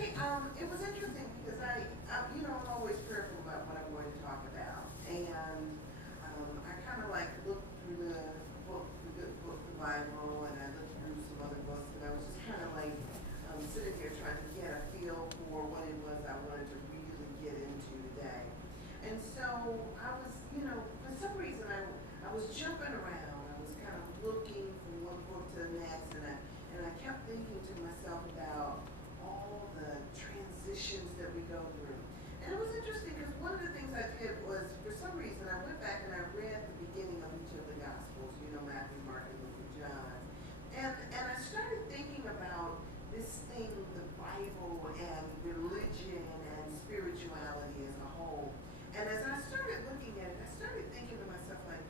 it was interesting because I'm always careful about what I'm going to talk about, and I kind of like looked through the book, the Bible, and I looked through some other books, and I was just kind of like sitting here trying to get a feel for what it was I wanted to really get into today. And so I was, for some reason I was jumping around. I was kind of looking from one book to the next, and I kept thinking to myself about all the transitions that we go through. And it was interesting because one of the things I did was, for some reason, I went back and I read the beginning of each of the Gospels, Matthew, Mark, and Luke, and John. And I started thinking about this thing, the Bible and religion and spirituality as a whole. And as I started looking at it, I started thinking to myself like,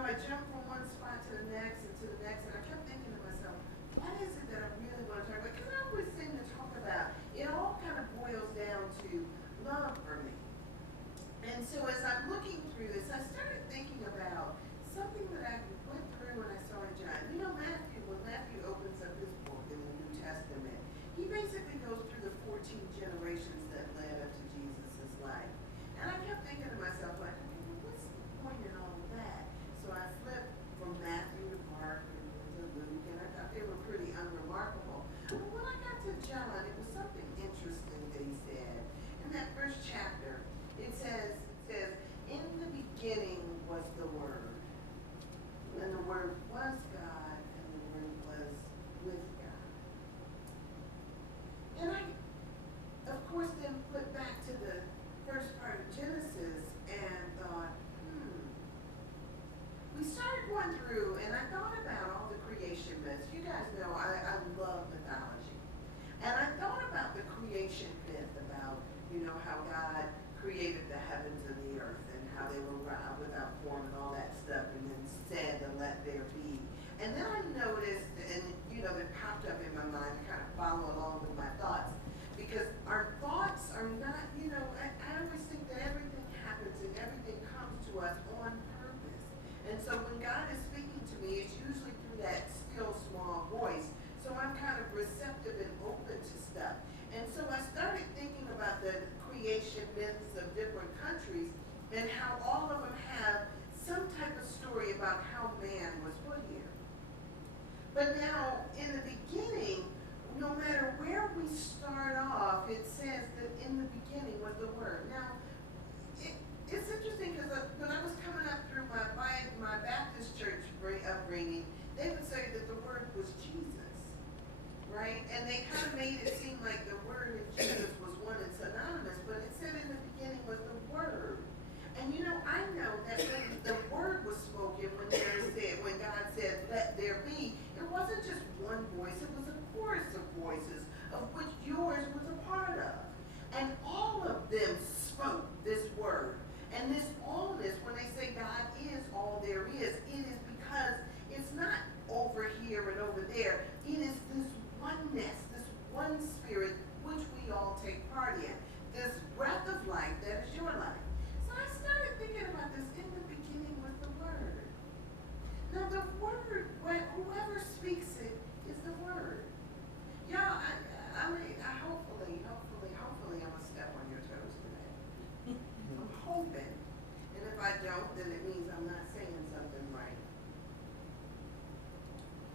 I jumped from one spot to the next and to the next, and I kept thinking to myself, what is it that I really want to talk about? Because I always seem to talk about, it all kind of boils down to love for me. And so as I'm looking through this, I started thinking about something that I went through when I saw in John. When Matthew opens up his book in the New Testament, he basically goes through the 14 generations that led up to Jesus' life. And I kept thinking to myself, like, okay, what's the point in all of that? So I flipped from Matthew to Mark and to Luke, and I thought they were pretty unremarkable. But when I got to John, it was something interesting that he said. In that first chapter, it says, in the beginning was the Word, and the Word was God, and the Word was with God. And I, of course, then went back to the first part of Genesis and thought, we started going through, and I thought about all the creation myths. You guys know I love mythology. And I thought about the creation myth, about, how God created the heavens and the earth, and how they were without form and all that stuff, and then said to let there be. And then I noticed, and it popped up in my mind to kind of follow along with my thoughts. Because our thoughts are not, I always think that everything happens and everything comes to us on purpose. And so when God is speaking to me, it's usually through that still small voice. So I'm kind of receptive and open to stuff. And so I started thinking about the creation myths of different countries and how all of them have some type of story about how man was put here. But now, in the beginning, no matter where we start off, it says that in the beginning was the Word. Now, it's interesting because when I was coming up through my Baptist church upbringing, they would say that the Word was Jesus, right? And they kind of made it seem like the Word and Jesus was one and synonymous, but it said in the beginning was the Word. And I know that when the Word was spoken, when God said, let there be, it wasn't just one voice, it was a chorus of voices, of which yours was a part of. And all of them spoke this word. And this allness, when they say God is all there is, it is because it's not over here and over there. It is this oneness, this one spirit, which we all take part in. This breath of life that is your life. So I started thinking about this. In the beginning was the Word. Now the Word, whoever speaks it, is the Word. Y'all, hopefully I'm going to step on your toes today. I'm hoping. And if I don't, then it means I'm not saying something right.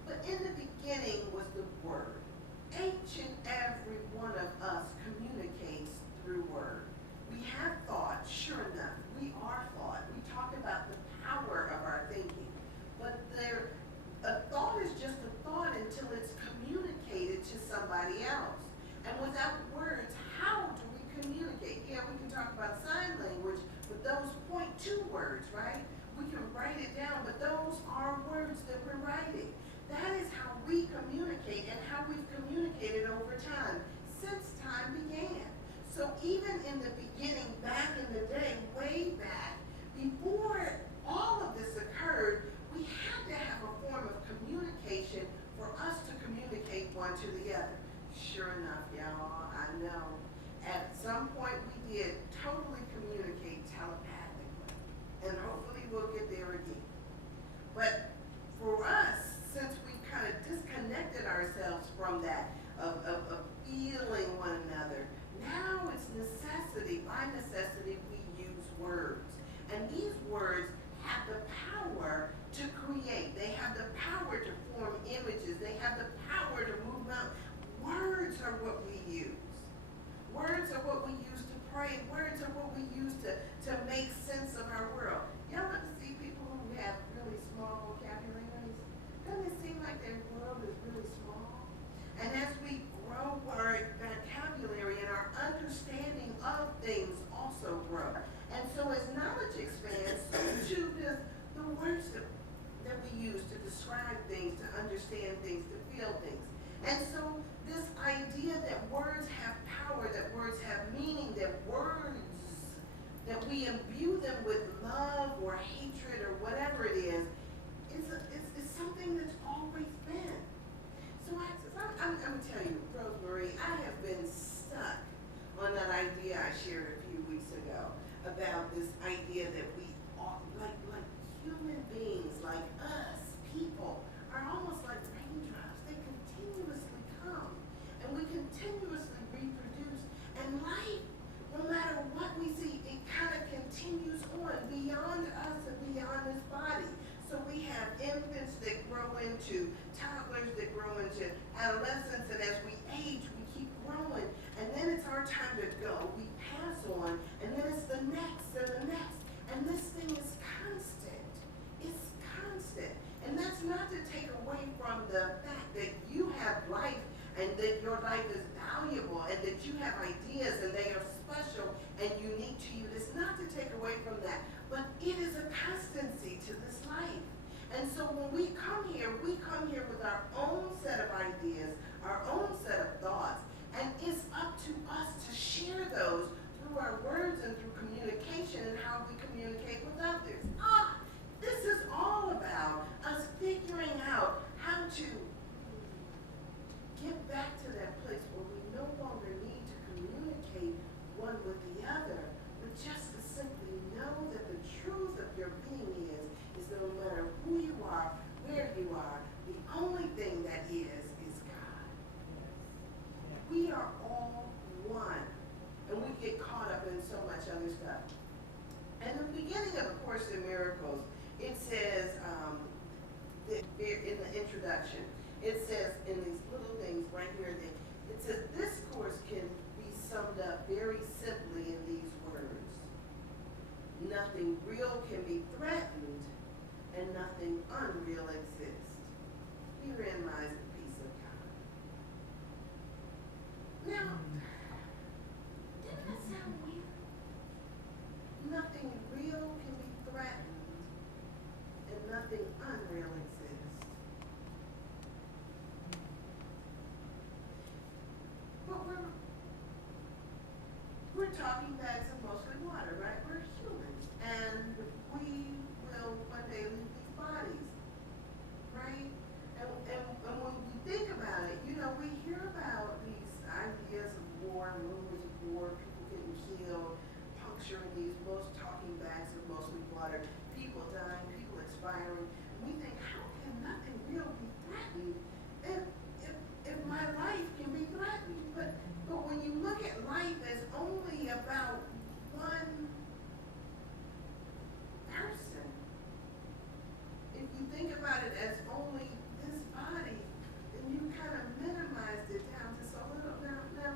But in the beginning was the Word. Each and every one of us communicates through word. We have thought, sure enough, we are thought. We talk about the power of our thinking. But a thought is just a thought until it's communicated to somebody else. And without words, how do we communicate? Yeah, we can talk about sign language, but those point to words, right? We can write it down, but those are words that we're writing. That is how we communicate and how we've communicated over time, since time began. So even in the beginning, back in the day, way back, before all of this occurred, we had to have a form of communication for us to communicate one to the other. Sure enough, y'all, I know. At some point we did totally communicate telepathically. And hopefully we'll get there again. But for us, since we kind of disconnected ourselves from that, of feeling one that we imbue them with love or hatred or whatever it is, it's something that's always been. So I'm going to tell you, Rosemary, I have been stuck on that idea I shared a few weeks ago about this idea that we are, like human beings, like us, people, are almost like raindrops. They continuously come, and we continuously reproduce. And life, no matter what we see, it kind of continues on beyond us and beyond this body. So we have infants that grow into toddlers, that grow into adolescence, and as we age, we keep growing. And then it's our time to go. We pass on, and then it's the next and the next. And this thing is constant. It's constant. And that's not to take away from the fact that you have life and that your life is valuable and that you have ideas and they are special and unique to you. It's not to take away from that, but it is a constancy to this life. And so when we come here with our own set of ideas, our own set of thoughts, and it's up to us to share those through our words and through communication and how we communicate with others. This is all about us figuring out how to get back to that place where we no longer need to communicate one with the other, but just to simply know that the truth of your being is no matter who you are, where you are, the only thing that is God. We are all one, and we get caught up in so much other stuff. And the beginning of A Course in Miracles, it says, in the introduction, it says in these little things right here, that it says this course can be summed up very simply in these words. Nothing real can be threatened, and nothing unreal exists. Herein lies the peace of God. Now, didn't that sound weird? Nothing real can be threatened, and nothing unreal exists. But we're talking bags of mostly water, right? We're humans, and we will one day leave these bodies, right? And when we think about it, we hear about these ideas of war, rumors of war, people getting killed, puncturing these talking bags of mostly water, people dying, people expiring. And we think, how can nothing real be threatened if my life can be threatened? But when you look at life as only about one person, if you think about it as only this body, then you kind of minimized it down to so little. Now,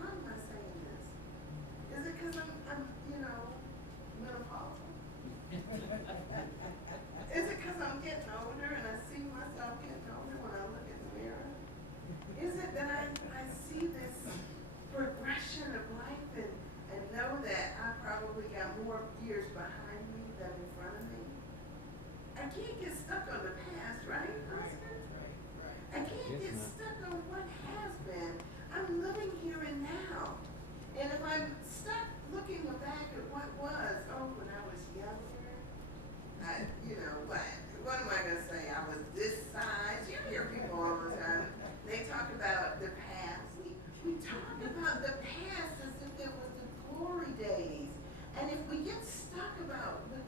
why am I saying this? Is it because I'm menopausal? Is it because I'm getting older and I see myself getting older when I look in the mirror? Is it that I see this progression of life and know that I probably got more years behind me than in front of me? I can't get stuck on the past, right, Oscar? I can't get stuck on what has been. I'm living here and now. And if I'm stuck looking back at what was, when I was younger, what am I going to say? I was this size. You hear people all the time. They talk about the past. We talk about the past as if it was the glory days. And if we get stuck with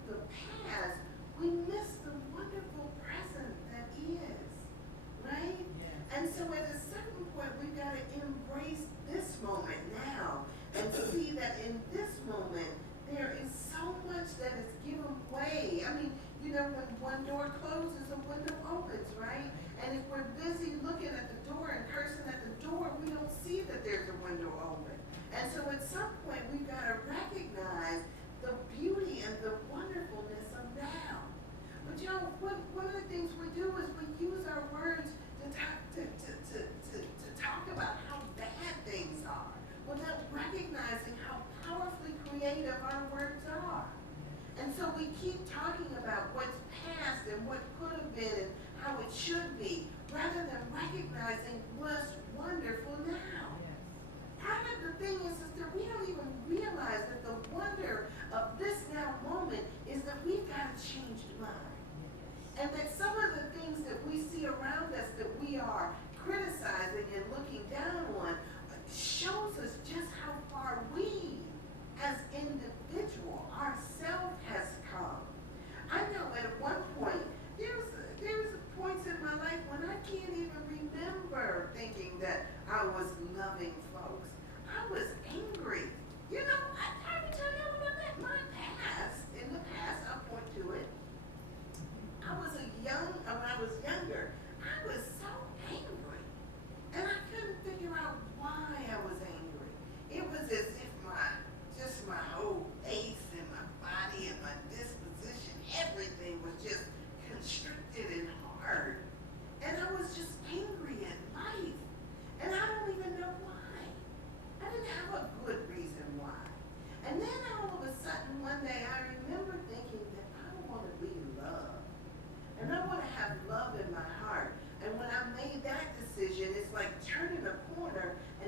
the past, we miss the wonderful present that is, right? Yeah. And so at a certain point, we've got to embrace this moment now and see that in this moment, there is so much that is given way. I mean, when one door closes, a window opens, right? And if we're busy looking at the door and cursing at the door, we don't see that there's a window open. And so at some point, we've got to recognize the beauty and the wonderfulness of now. But one of the things we do is we use our words to talk about how bad things are without recognizing how powerfully creative our words are. And so we keep talking about what's past and what could have been and how it should be, rather than recognizing what's wonderful now. Yes. Part of the thing is that we don't even realize that the wonder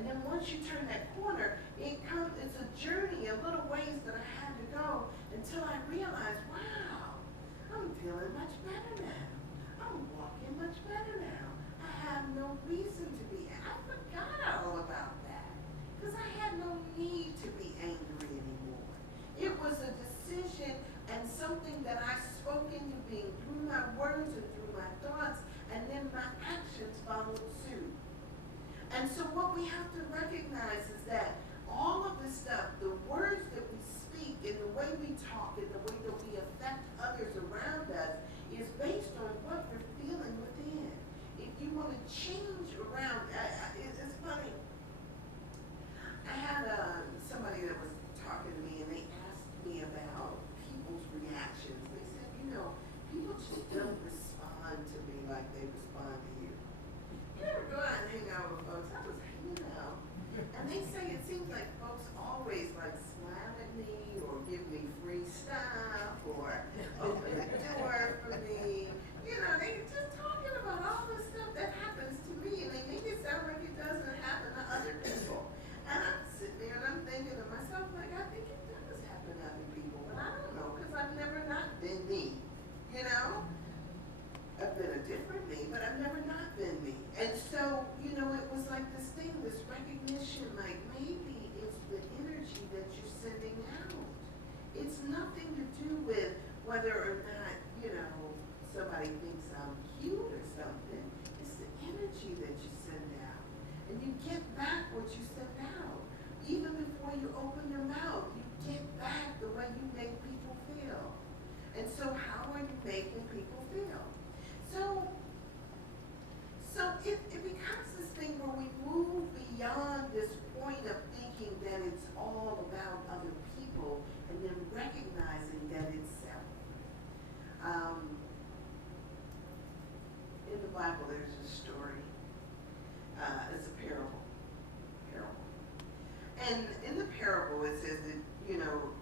then once you turn that corner, it's a journey, a little ways that I had to go until I realized, wow, I'm feeling much better now. I'm walking much better now. I have no reason to be. I forgot all about that because I had no need to be angry anymore. It was a decision and something that I spoke into being through my words and through my thoughts, and then my actions followed suit. And so what we have to recognize is that all of this stuff, the words that we speak and the way we talk and the way that we affect others around us is based on what we're feeling within. If you want to change around, it's funny. I had somebody that was talking to me and they asked me about people's reactions. They said, people just don't respond to me like they respond to you. You ever go out and hang out with folks? I was hanging out. And they say it seems like folks always like smile at me or give me free stuff or open the door for me. They just talking about all the stuff that happens to me and they make it sound like it doesn't happen to other people. And I'm sitting there and I'm thinking to myself, like, I think it does happen to other people, but I don't know because I've never not been me. I've been a different me, but I've never not been me. And so, it was like this thing, this recognition, like maybe it's the energy that you're sending out. It's nothing to do with whether or not, somebody thinks I'm cute or something. It's the energy that you send out. And you get back what you send out. Even before you open your mouth, you get back the way you make people feel. And so how are you making people feel? So it becomes this thing where we move beyond this point of thinking that it's all about other people and then recognizing that it's self. In the Bible, there's a story. It's a parable. And in the parable, it says that,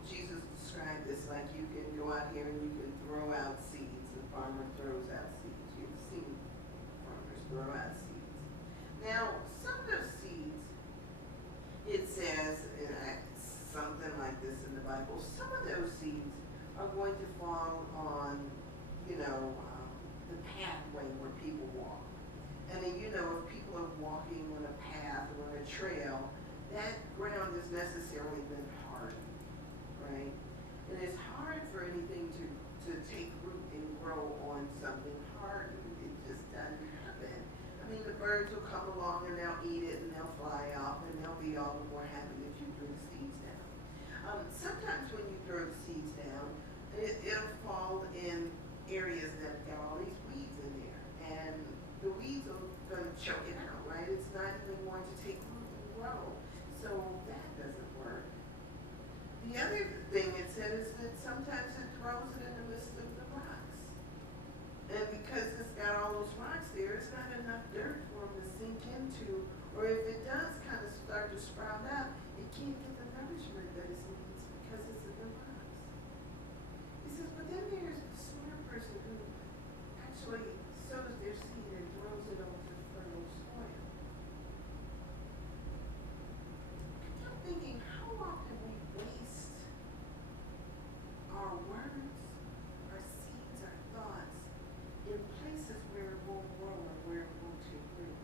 Jesus described this like you can go out here and you can throw out seeds. The farmer throws out seeds. You've seen farmers throw out seeds. Now, some of those seeds, it says something like this in the Bible, some of those seeds are going to fall on, the pathway where people walk. And then, if people are walking on a path or on a trail, that ground has necessarily been hardened, right? And it's hard for anything to take root and grow on something hardened. It just doesn't happen. I mean, the birds will come along and they'll eat it and they'll fly off and they'll be all the more happy that you threw the seeds down. Sometimes when you throw the seeds down, it'll fall in areas that got all these weeds in there. And the weeds are going to choke it out, right? It's not even going to take root and grow. So that doesn't work. The other thing it said is that sometimes it throws it in the midst of the rocks. And because it's got all those rocks there, it's not enough dirt for them to sink into. Or if it does kind of start to sprout out, it can't get the nourishment that it needs because it's in the rocks. He says, but then there's the smart person who actually sows their seed and throws it onto fertile soil. I'm thinking, how often we waste our words, our seeds, our thoughts in places where it won't grow or where it won't take root.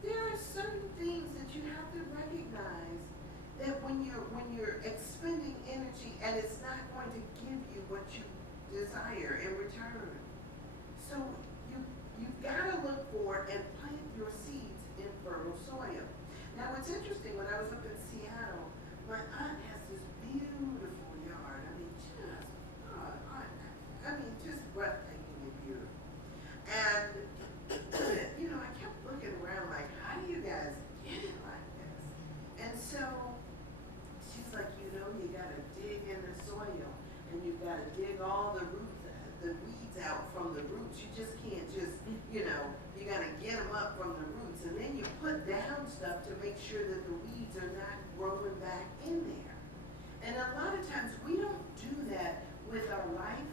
There are certain things that you have to recognize that when you're expending energy and it's not going to give you what you desire in return. So you've got to look for and plant your seeds in fertile soil. Now what's interesting, when I was up in Seattle, my aunt has this beautiful yard. Just breathtakingly beautiful. And I kept looking around like, how do you guys get it like this? And so she's like, you gotta dig in the soil and you've gotta dig all the weeds out from the roots. You just can't you gotta get them up from the roots, and then you put down stuff to make sure that the weeds are not growing back in there. And a lot of times we don't do that with our life.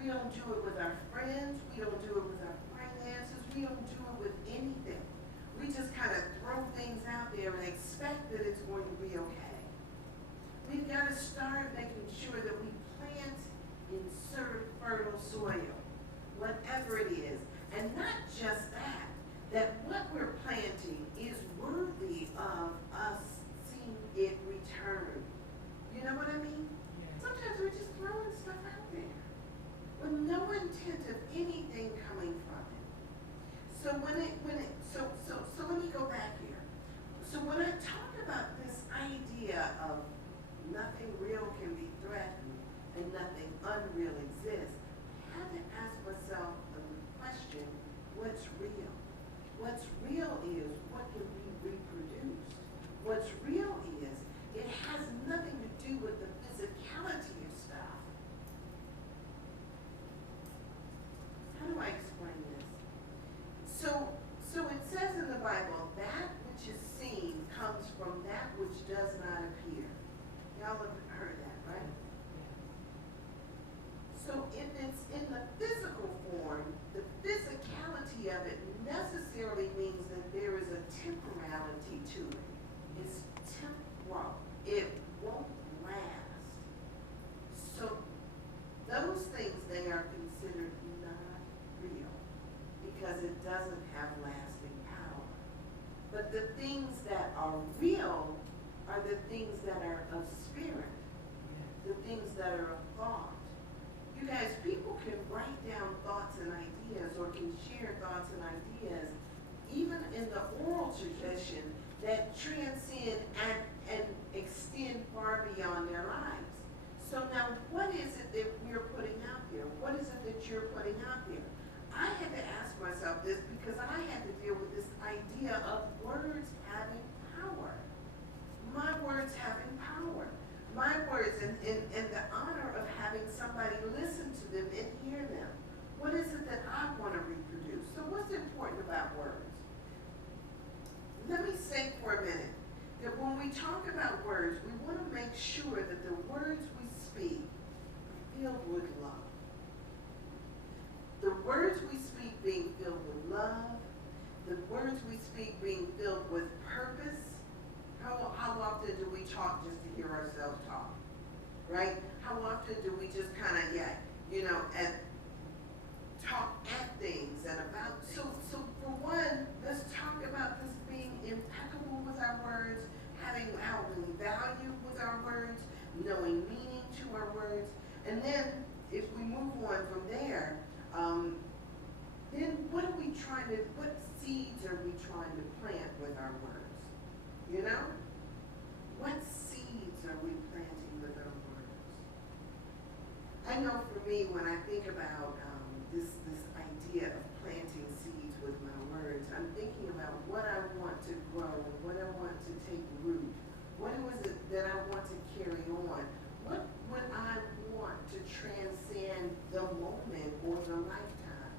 We don't do it with our friends. We don't do it with our finances. We don't do it with anything. We just kind of throw things out there and expect that it's going to be okay. We've got to start making sure that we plant in fertile soil, whatever it is. And not just that, that what we're planting is worthy of us seeing it return. You know what I mean? Yeah. Sometimes we're just throwing stuff out there with no intent of anything coming from it. So so let me go back here. So when I talk about this idea of nothing real can be threatened and nothing unreal exists, I have to ask myself the question, what's real? What's real is what can be reproduced. What's real is it has nothing to do with the physicality of stuff. How do I explain this? So it says in the Bible, that which is seen comes from that which does not appear. Y'all have heard that, right? So if it's in the physical form, the physicality of it necessarily means that there is a temporality to it. It's temporal. It won't last. So those things, they are considered not real because it doesn't have lasting power. But the things that are real are the things that are of spirit, the things that are of thought. You guys, people can write down thoughts and ideas or can share thoughts and ideas, even in the oral tradition, that transcend and extend far beyond their lives. So now, what is it that we're putting out there? What is it that you're putting out there? I had to ask myself this because I had to deal with this idea of words having power. My words having power. My words and the honor of having somebody listen to them and hear them. What is it that I want to reproduce? So what's important about words? Let me say for a minute that when we talk about words, we want to make sure that the words we speak are filled with love. The words we speak being filled with love, the words we speak being filled with purpose. How often do we talk just to hear ourselves talk, right? How often do we just kind of, talk at things and about, so for one, let's talk about this being impeccable with our words, having value with our words, knowing meaning to our words, and then if we move on from there, then what seeds are we trying to plant with our words? You know? What seeds are we planting with our words? I know for me, when I think about this idea of planting seeds with my words, I'm thinking about what I want to grow and what I want to take root. What was it that I want to carry on? What would I want to transcend the moment or the lifetime?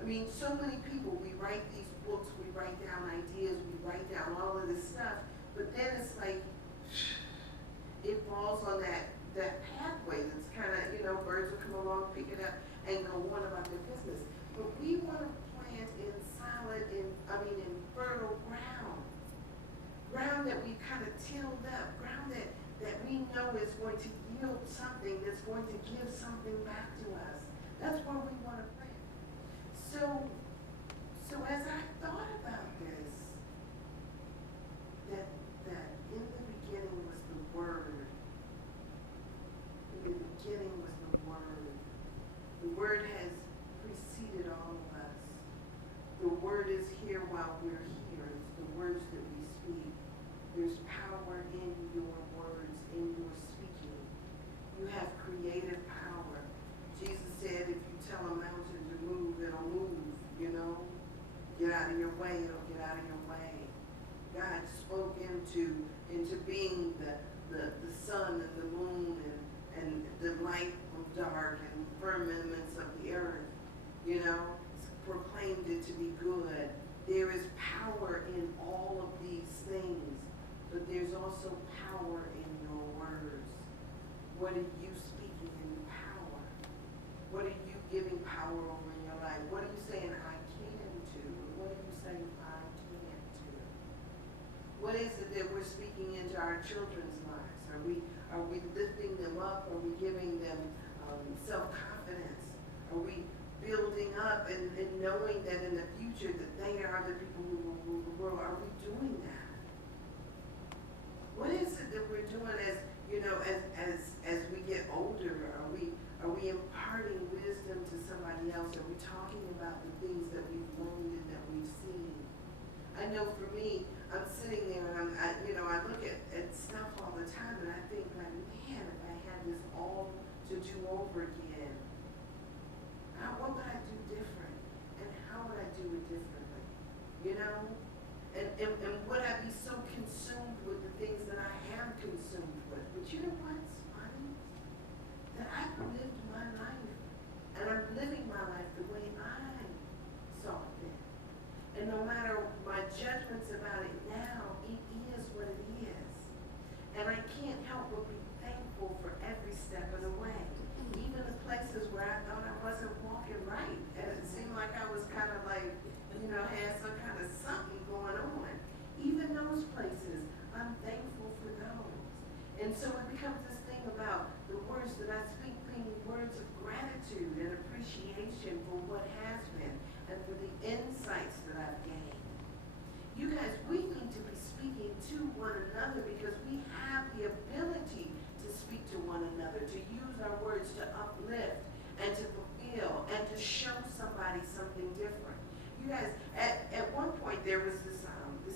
I mean, so many people, we write these books, we write down ideas, we write down all of this stuff, but then it's like, it falls on that pathway that's kind of, birds will come along, pick it up, and go on about their business. But we want to plant in fertile ground that we kind of tilled up, ground that we know is going to yield something, that's going to give something back to us. That's where we want to plant. So as I thought about this, that in the beginning was the Word. In the beginning was the Word. The Word has preceded all of us. The Word is here while we're here. It's the words that we speak. There's power in your words, in your speaking. You have creative power. Jesus said, if you tell a mountain to move, it'll move, Get out of your way, it'll get out of your way. God spoke into being the sun and the moon and the light from dark and firmaments of the earth, proclaimed it to be good. There is power in all of these things, but there's also power in your words. What are you speaking in power? What are you giving power over in your life? What are you saying I can do? What are you saying I can't do? What is it we're speaking into our children's lives? Are we lifting them up? Are we giving them self-confidence? Are we building up and knowing that in the future that they are the people who will rule the world? Are we doing that? What is it that we're doing as we get older? Are we imparting wisdom to somebody else? Are we talking about the things that we've learned and that we've seen? I know for me, I'm sitting there and I look at stuff all the time and I think, like, man, if I had this all to do over again, what would I do different? And how would I do it differently? And would I be so consumed with the things that I am consumed with? But you know what's funny? That I've lived my life, and I'm living my life the way I saw it then. And no matter my judgments about it now, it is what it is. And I can't help but be thankful for every step of the way. Even the places where I thought I wasn't walking right, and it seemed like I was kind of like, had some kind of something going on. Even those places, I'm thankful for those. And so it becomes this thing about the words that I speak being words of gratitude and appreciation for what has been and for the insights that I've gained. You guys, we need to be speaking to one another because we have the ability to speak to one another, to use our words to uplift and to fulfill and to show somebody something different. You guys, at one point there was this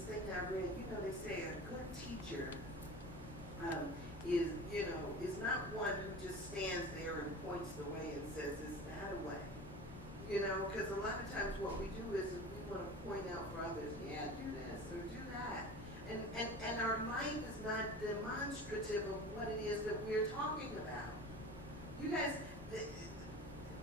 thing I read. They say a good teacher is not one who just stands there and points the way and says it's that way. Because a lot of times what we do is we want to point out for others, yeah, do this or do that. And our life is not demonstrative of what it is that we're talking about. You guys,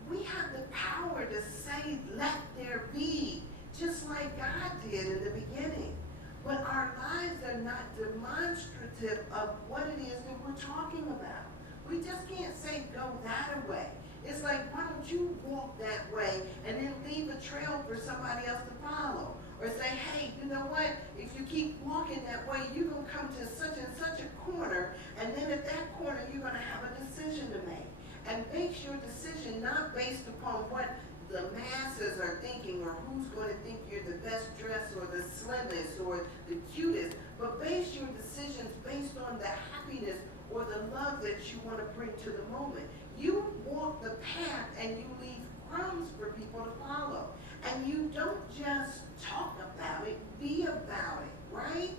we have the power to say, let there be, just like God did in the beginning. But our lives are not demonstrative of what it is that we're talking about. We just can't say, go that way. It's like, why don't you walk that way and then leave a trail for somebody else to follow? Or say, hey, you know what? If you keep walking that way, you're going to come to such and such a corner, and then at that corner, you're going to have a decision to make. And base your decision not based upon what the masses are thinking or who's going to think you're the best dressed or the slimmest or the cutest, but base your decisions based on the happiness or the love that you want to bring to the moment. You walk the path and you leave crumbs for people to follow. And you don't just talk about it, be about it, right?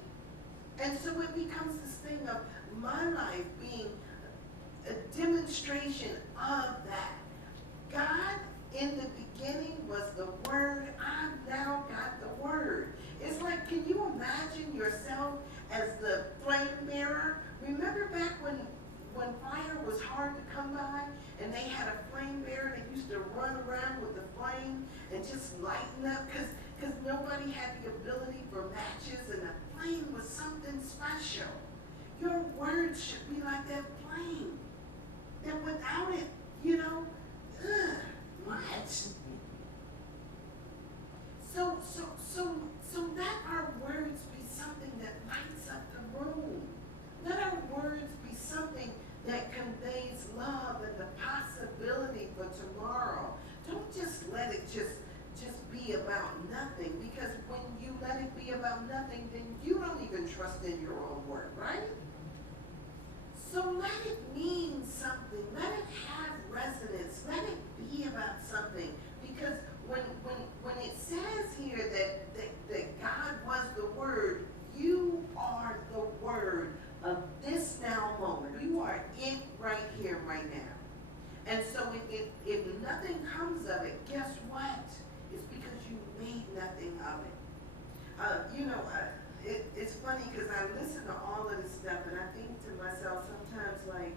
And so it becomes this thing of my life being a demonstration of that. God in the beginning was the Word. I've now got the Word. It's like, can you imagine yourself as the flame bearer? Remember back when fire was hard to come by and they had a flame bearer that used to run around with the flame and just lighten up because nobody had the ability for matches and the flame was something special. Your words should be like that flame. That without it, what? So let our words be something that lights up the room. Let our words be something that conveys love and the possibility for tomorrow. Don't just let it just be about nothing, because when you let it be about nothing, then you don't even trust in your own word, right? So let it mean something. Let it have resonance. Let it be about something. Because when it says here that God was the Word, you are the Word of this now moment. You are it right here, right now. And so if nothing comes of it, guess what? It's because you made nothing of it. It's funny because I listen to all of this stuff and I think to myself sometimes like,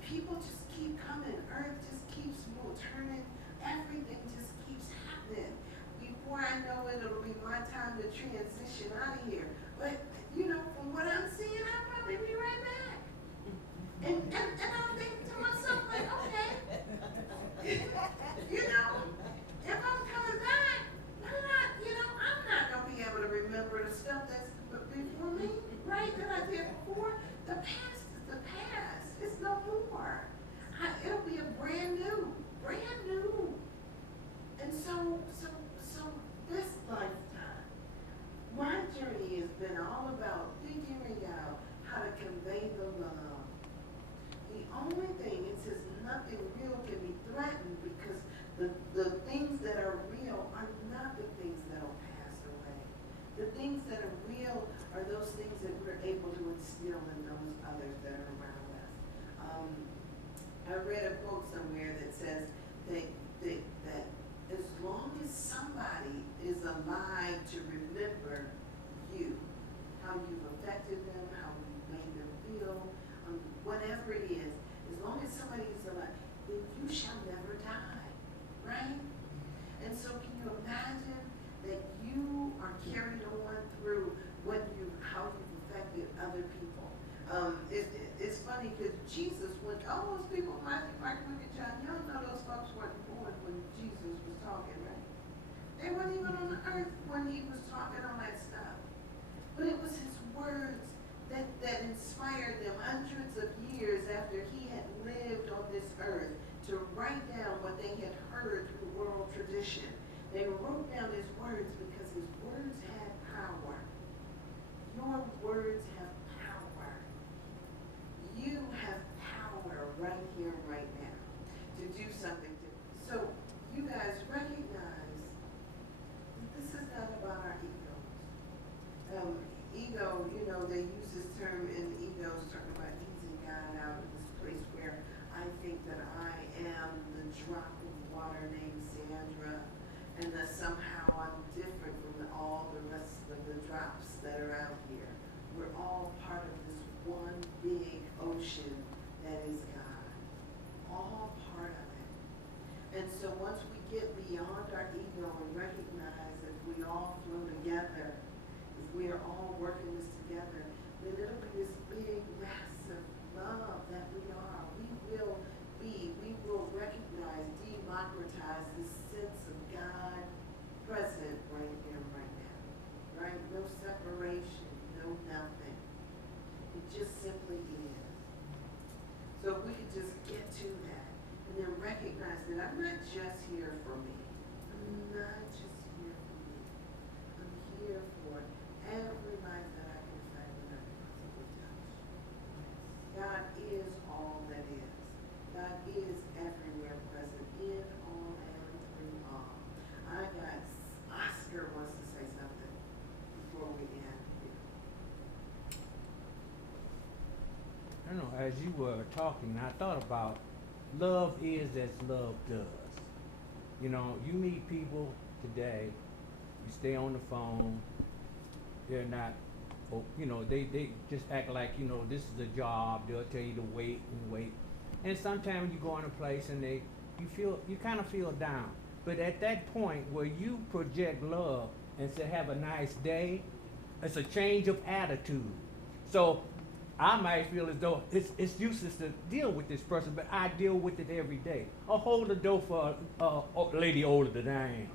people just keep coming. Earth just keeps turning. Everything just keeps happening. Before I know it, it'll be my time to transition out of here. But, from what I'm seeing, I'll probably be right back. And I'm thinking to myself like, okay, if I'm coming back, I'm not going to be able to remember the stuff that's thing that I did before, the past is the past. It's no more. It'll be a brand new, brand new. And so this lifetime, my journey has been all about figuring out how to convey the love. The only thing, it says nothing real can be threatened because the things that are real are not the things that will pass away. The things that are real are those things that we're able to instill in those others that are around us. I read a quote somewhere that says that as long as somebody is alive to remember you, how you've affected them, how you made them feel, whatever it is, as long as somebody is alive, then you shall never die, right? And so can you imagine that you are carried on through how you've affected other people? It's funny because Jesus, when all those people, Matthew, Mark, Luke, and John, y'all know those folks weren't born when Jesus was talking, right? They weren't even on the earth when he was talking all that stuff. But it was his words that inspired them hundreds of years after he had lived on this earth to write down what they had heard through oral tradition. They wrote down his words because his words had power. Your words have power. You have power right here, right now, to do something different. So you guys recognize that this is not about our egos. Ego, they use this term in egos, talking about easing God out of this place where I think that I am the drop of water named Sandra, and that somehow I'm different from all the rest of the drops that are out here. We're all part of this one big ocean that is God. All part of it. And so once we get beyond our ego and recognize that we all flow together, if we are all working this together, then it'll be this big, massive love that we are. We will recognize, democratize this sense of God present right here, right now. Right? No separation, no nothing. It just simply is. So if we could just get to that and then recognize that I'm not just here for me. I'm not just here for me. I'm here for every life that I can affect and every possible touch. God is all that is. God is everywhere present, in all and through all. Oscar wants to say something before we end here. I don't know, as you were talking, I thought about love is as love does. You meet people today, you stay on the phone, they're not, they just act like, this is a job, they'll tell you to wait and wait. And sometimes you go in a place and you kind of feel down. But at that point where you project love and say, have a nice day, it's a change of attitude. So I might feel as though it's useless to deal with this person, but I deal with it every day. I'll hold the door for a lady older than I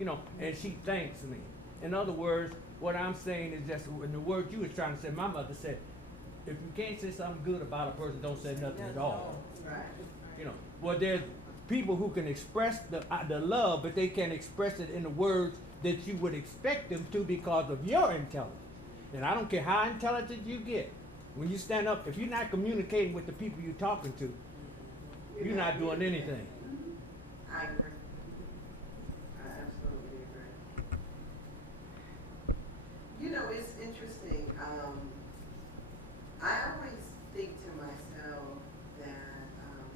am, and she thanks me. In other words, what I'm saying is just, in the word you was trying to say, my mother said, if you can't say something good about a person, don't say nothing at all. Right. Well, there's people who can express the love, but they can't express it in the words that you would expect them to because of your intelligence. And I don't care how intelligent you get. When you stand up, if you're not communicating with the people you're talking to, you're not doing anything. I agree. I absolutely agree. It's interesting. I always think to myself that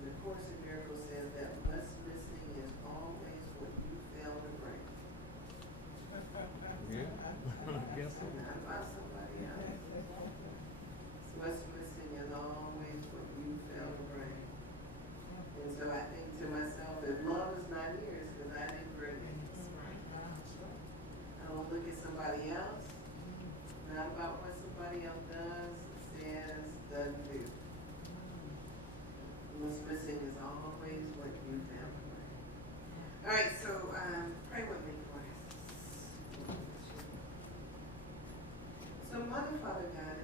the Course in Miracles says that what's missing is always what you fail to bring. Yeah. Yes. Not about somebody else. What's missing is always what you fail to bring. And so I think to myself, if love is not here, it's because I didn't bring it. I don't look at somebody else, not about what somebody else does, says, doesn't do. What's missing is always what you fail to bring. All right, so pray with me for us. So Mother, Father God,